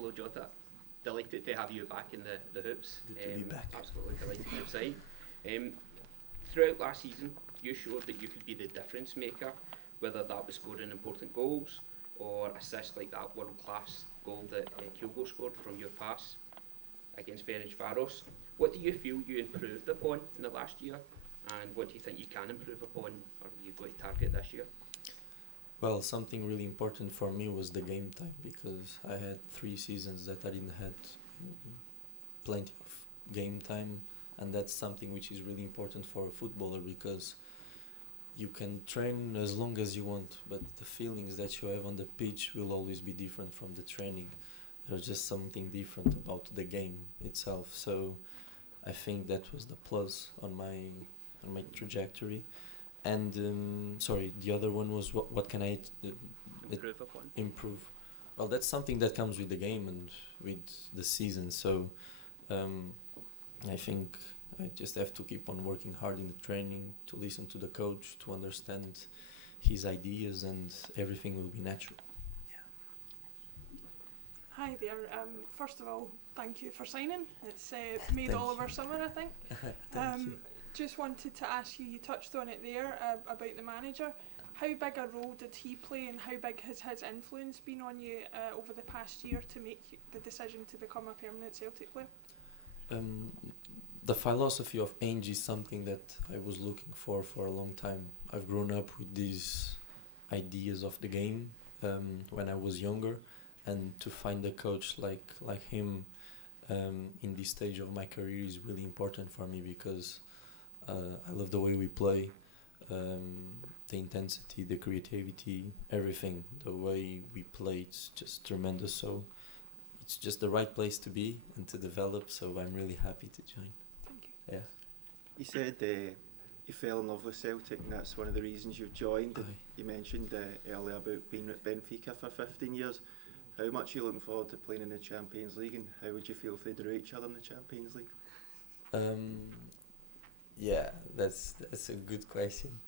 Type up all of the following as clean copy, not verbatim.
Hello Jota, delighted to have you back in the hoops. Good to be back. Absolutely delighted you've signed. Throughout last season, you showed that you could be the difference maker, whether that was scoring important goals or assists like that world-class goal that Kyogo scored from your pass against Ferencváros. What do you feel you improved upon in the last year, and what do you think you can improve upon, or you've got to target this year? Well, something really important for me was the game time, because I had 3 seasons that I didn't had plenty of game time, and that's something which is really important for a footballer, because you can train as long as you want, but the feelings that you have on the pitch will always be different from the training. There's just something different about the game itself. So I think that was the plus on my trajectory. And the other one was what can I Improve upon? improve? Well, that's something that comes with the game and with the season. So I think I just have to keep on working hard in the training, to listen to the coach, to understand his ideas, and everything will be natural. Hi there. First of all, thank you for signing. It's made Thank all of you. our summer, I think. Thank you. Just wanted to ask you, you touched on it there, about the manager. How big a role did he play, and how big has his influence been on you over the past year to make the decision to become a permanent Celtic player? The philosophy of Ange is something that I was looking for a long time. I've grown up with these ideas of the game when I was younger, and to find a coach like him in this stage of my career is really important for me, because I love the way we play, the intensity, the creativity, everything. The way we play, it's just tremendous. So it's just the right place to be and to develop. So I'm really happy to join. Thank you. Yeah. You said you fell in love with Celtic, and that's one of the reasons you've joined. And you mentioned earlier about being at Benfica for 15 years. How much are you looking forward to playing in the Champions League, and how would you feel if they drew each other in the Champions League? Yeah, that's a good question.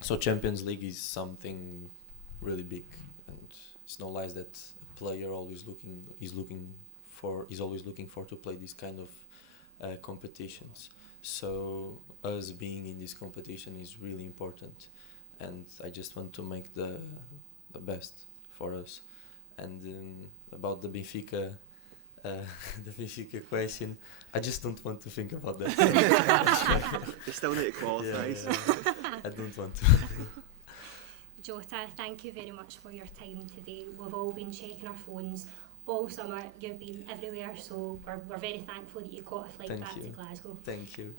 So Champions League is something really big, and it's no lies that a player is always looking for to play this kind of competitions. So us being in this competition is really important, and I just want to make the best for us. And about the Benfica question, I just don't want to think about that. You still need to qualify. Yeah. I don't want to. Jota, thank you very much for your time today. We've all been checking our phones all summer. You've been everywhere, so we're very thankful that you caught a flight back to Glasgow. Thank you.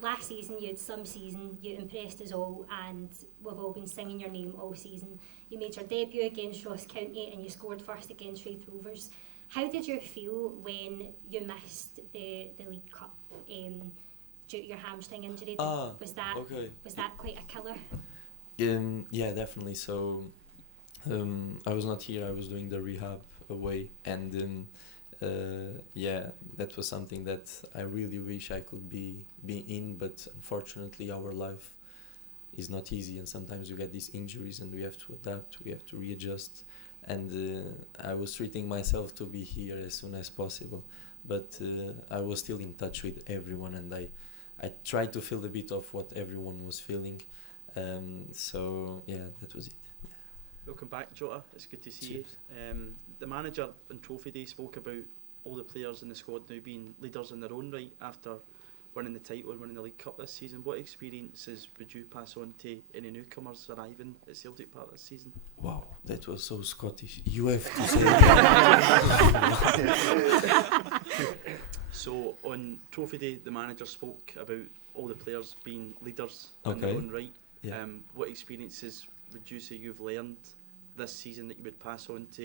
Last season you had some season, you impressed us all, and we've all been singing your name all season. You made your debut against Ross County and you scored first against Wraith Rovers. How did you feel when you missed the League Cup due to your hamstring injury? Was that quite a killer? Yeah, definitely. So I was not here. I was doing the rehab away, and that was something that I really wish I could be in, but unfortunately our life is not easy, and sometimes we get these injuries and we have to adapt, we have to readjust, and I was treating myself to be here as soon as possible, but I was still in touch with everyone, and I tried to feel a bit of what everyone was feeling, so yeah, that was it. Welcome back, Jota. It's good to see Cheers. you. The manager on Trophy Day spoke about all the players in the squad now being leaders in their own right after winning the title and winning the League Cup this season. What experiences would you pass on to any newcomers arriving at Celtic Park this season? Wow, that was so Scottish. You have to say that. So on Trophy Day, the manager spoke about all the players being leaders in their own right. Yeah. What experiences would you say you've learned this season that you would pass on to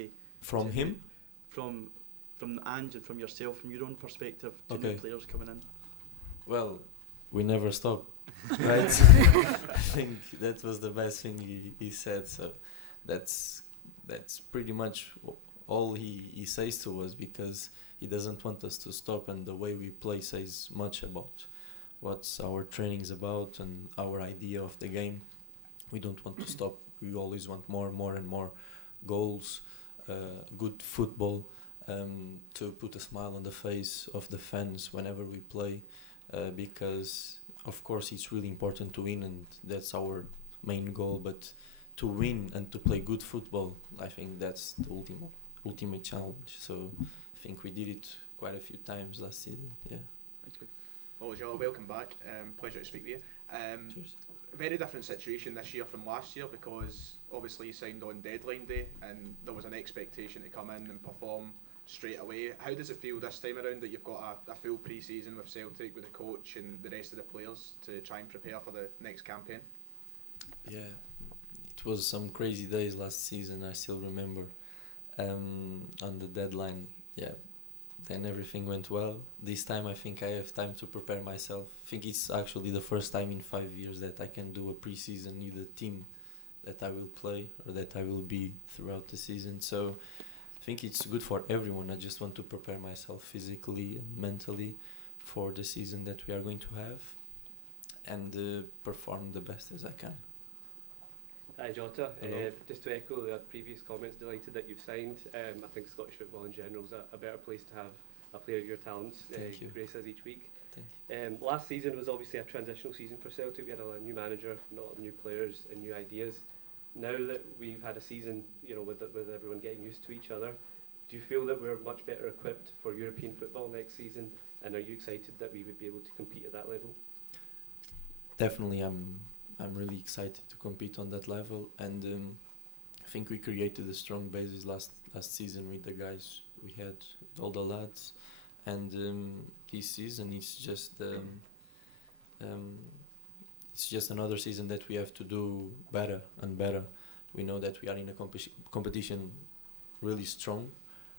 him? From Ange and from yourself, from your own perspective, to new players coming in? Well, we never stop, right? I think that was the best thing he said. So that's pretty much all he says to us, because he doesn't want us to stop, and the way we play says much about what our training's about and our idea of the game. We don't want to stop. We always want more and more goals, good football, to put a smile on the face of the fans whenever we play, because of course it's really important to win, and that's our main goal. But to win and to play good football, I think that's the ultimate challenge. So I think we did it quite a few times last season. Yeah. Thank you. Well, Jota, welcome back. Pleasure to speak with you. Cheers. Very different situation this year from last year, because obviously you signed on deadline day and there was an expectation to come in and perform straight away. How does it feel this time around that you've got a full pre-season with Celtic, with the coach and the rest of the players to try and prepare for the next campaign? Yeah, it was some crazy days last season. I still remember, on the deadline. Yeah, then everything went well. This time I think I have time to prepare myself. I think it's actually the first time in 5 years that I can do a pre-season with the team that I will play or that I will be throughout the season. So I think it's good for everyone. I just want to prepare myself physically and mentally for the season that we are going to have, and perform the best as I can. Hi Jota, Hello. just to echo the previous comments, delighted that you've signed. I think Scottish football in general is a better place to have a player of your talents Thank you. grace us each week. Thank Last season was obviously a transitional season for Celtic. We had a new manager, a lot of new players and new ideas. Now that we've had a season, with everyone getting used to each other, do you feel that we're much better equipped for European football next season? And are you excited that we would be able to compete at that level? Definitely, I'm really excited to compete on that level, and I think we created a strong basis last season with the guys we had, with all the lads, and this season it's just another season that we have to do better and better. We know that we are in a competition really strong,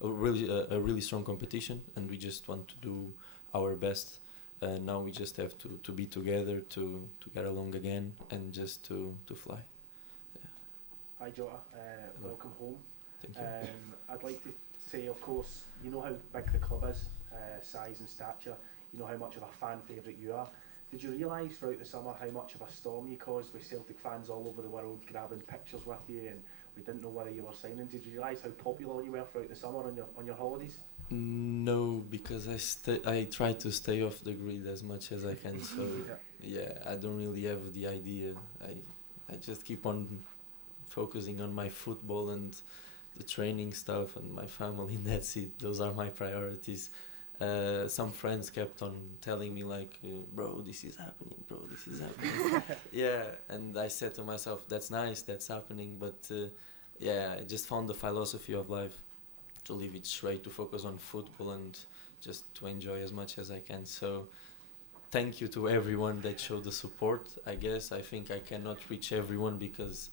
a really strong competition, and we just want to do our best. Now we just have to be together, to get along again, and just to fly. Yeah. Hi Jota, Hello. welcome home. Thank you. I'd like to say, of course, you know how big the club is, size and stature, you know how much of a fan favourite you are. Did you realise throughout the summer how much of a storm you caused with Celtic fans all over the world grabbing pictures with you, and we didn't know whether you were signing? Did you realise how popular you were throughout the summer on your holidays? No, because I try to stay off the grid as much as I can. So yeah, I don't really have the idea. I just keep on focusing on my football and the training stuff and my family, and that's it. Those are my priorities. Some friends kept on telling me like, bro, this is happening, bro, this is happening. Yeah, and I said to myself, that's nice, that's happening, but yeah, I just found the philosophy of life to leave it straight, to focus on football and just to enjoy as much as I can. So thank you to everyone that showed the support. I guess I think I cannot reach everyone because,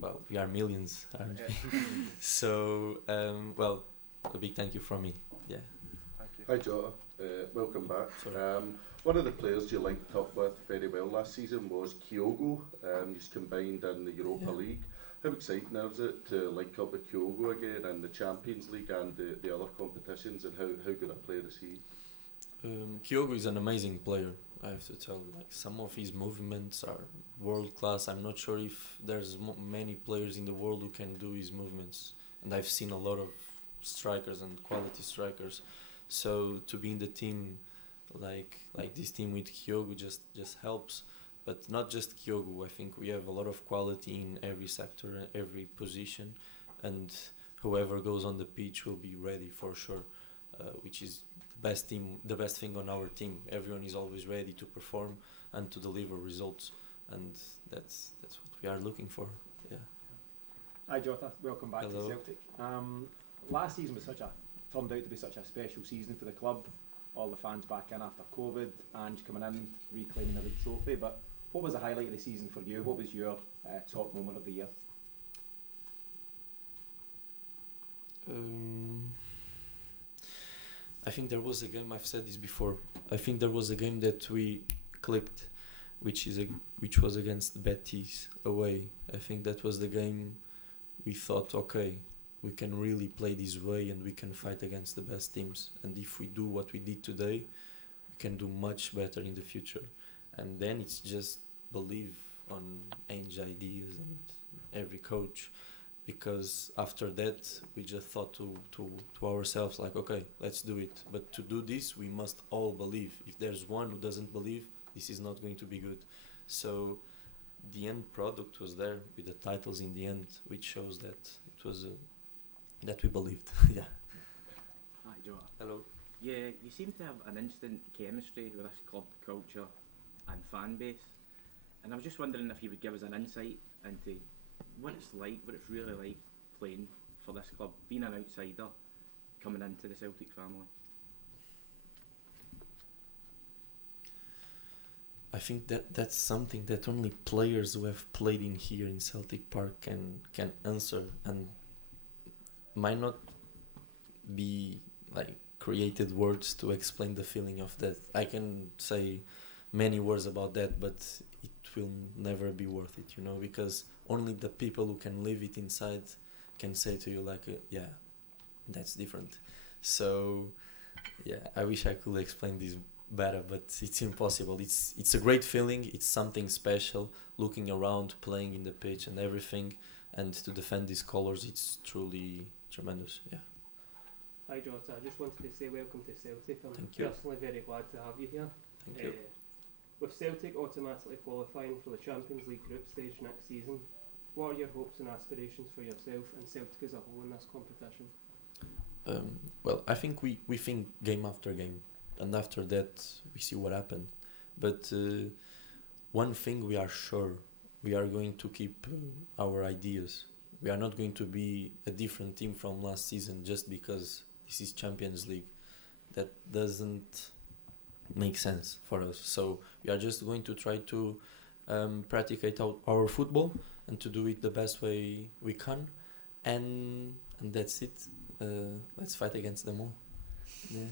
well, we are millions, aren't we? So, well, a big thank you from me. Yeah. Thank you. Hi Jota, welcome back. Sorry. One of the players you linked up with very well last season was Kyogo. He's combined in the Europa League. How exciting is it to link up with Kyogo again in the Champions League and the other competitions, and how good a player is he? Kyogo is an amazing player, I have to tell you. Like, some of his movements are world class. I'm not sure if there's many players in the world who can do his movements, and I've seen a lot of strikers and quality strikers. So to be in the team like this team with Kyogo just helps. But not just Kyogo, I think we have a lot of quality in every sector, every position, and whoever goes on the pitch will be ready for sure, which is the best thing on our team. Everyone is always ready to perform and to deliver results, and that's what we are looking for. Yeah. Hi Jota, welcome back Hello. to Celtic. Last season was turned out to be such a special season for the club. All the fans back in after COVID, Ange coming in, reclaiming the league trophy. But what was the highlight of the season for you? What was your top moment of the year? I think there was a game, I've said this before, I think there was a game that we clicked, which was against Betis away. I think that was the game we thought, okay, we can really play this way and we can fight against the best teams. And if we do what we did today, we can do much better in the future. And then it's just believe on Ange ideas and every coach. because after that we just thought to ourselves like, okay, let's do it. But to do this, we must all believe. If there's one who doesn't believe, this is not going to be good. So the end product was there with the titles in the end, which shows that it was that we believed. Yeah. Hi, Jota. Hello. Yeah, you seem to have an instant chemistry with this club culture and fan base, and I was just wondering if you would give us an insight into what it's like, what it's really like playing for this club, being an outsider coming into the Celtic family. I think that's something that only players who have played in here in Celtic Park can answer, and might not be like created words to explain the feeling of that. I can say many words about that, but it will never be worth it, you know, because only the people who can live it inside can say to you like, yeah, that's different. So yeah, I wish I could explain this better, but it's impossible. It's a great feeling. It's something special, looking around, playing in the pitch and everything, and to defend these colours, it's truly tremendous. Yeah. Hi Jota, I just wanted to say welcome to Celtic. I'm Thank you. personally very glad to have you here. Thank you. With Celtic automatically qualifying for the Champions League group stage next season, what are your hopes and aspirations for yourself and Celtic as a whole in this competition? Well, I think we think game after game, and after that we see what happened. But one thing we are sure, we are going to keep our ideas. We are not going to be a different team from last season just because this is Champions League. That doesn't make sense for us. So we are just going to try to practice our football and to do it the best way we can, and that's it. Let's fight against them all. Yeah.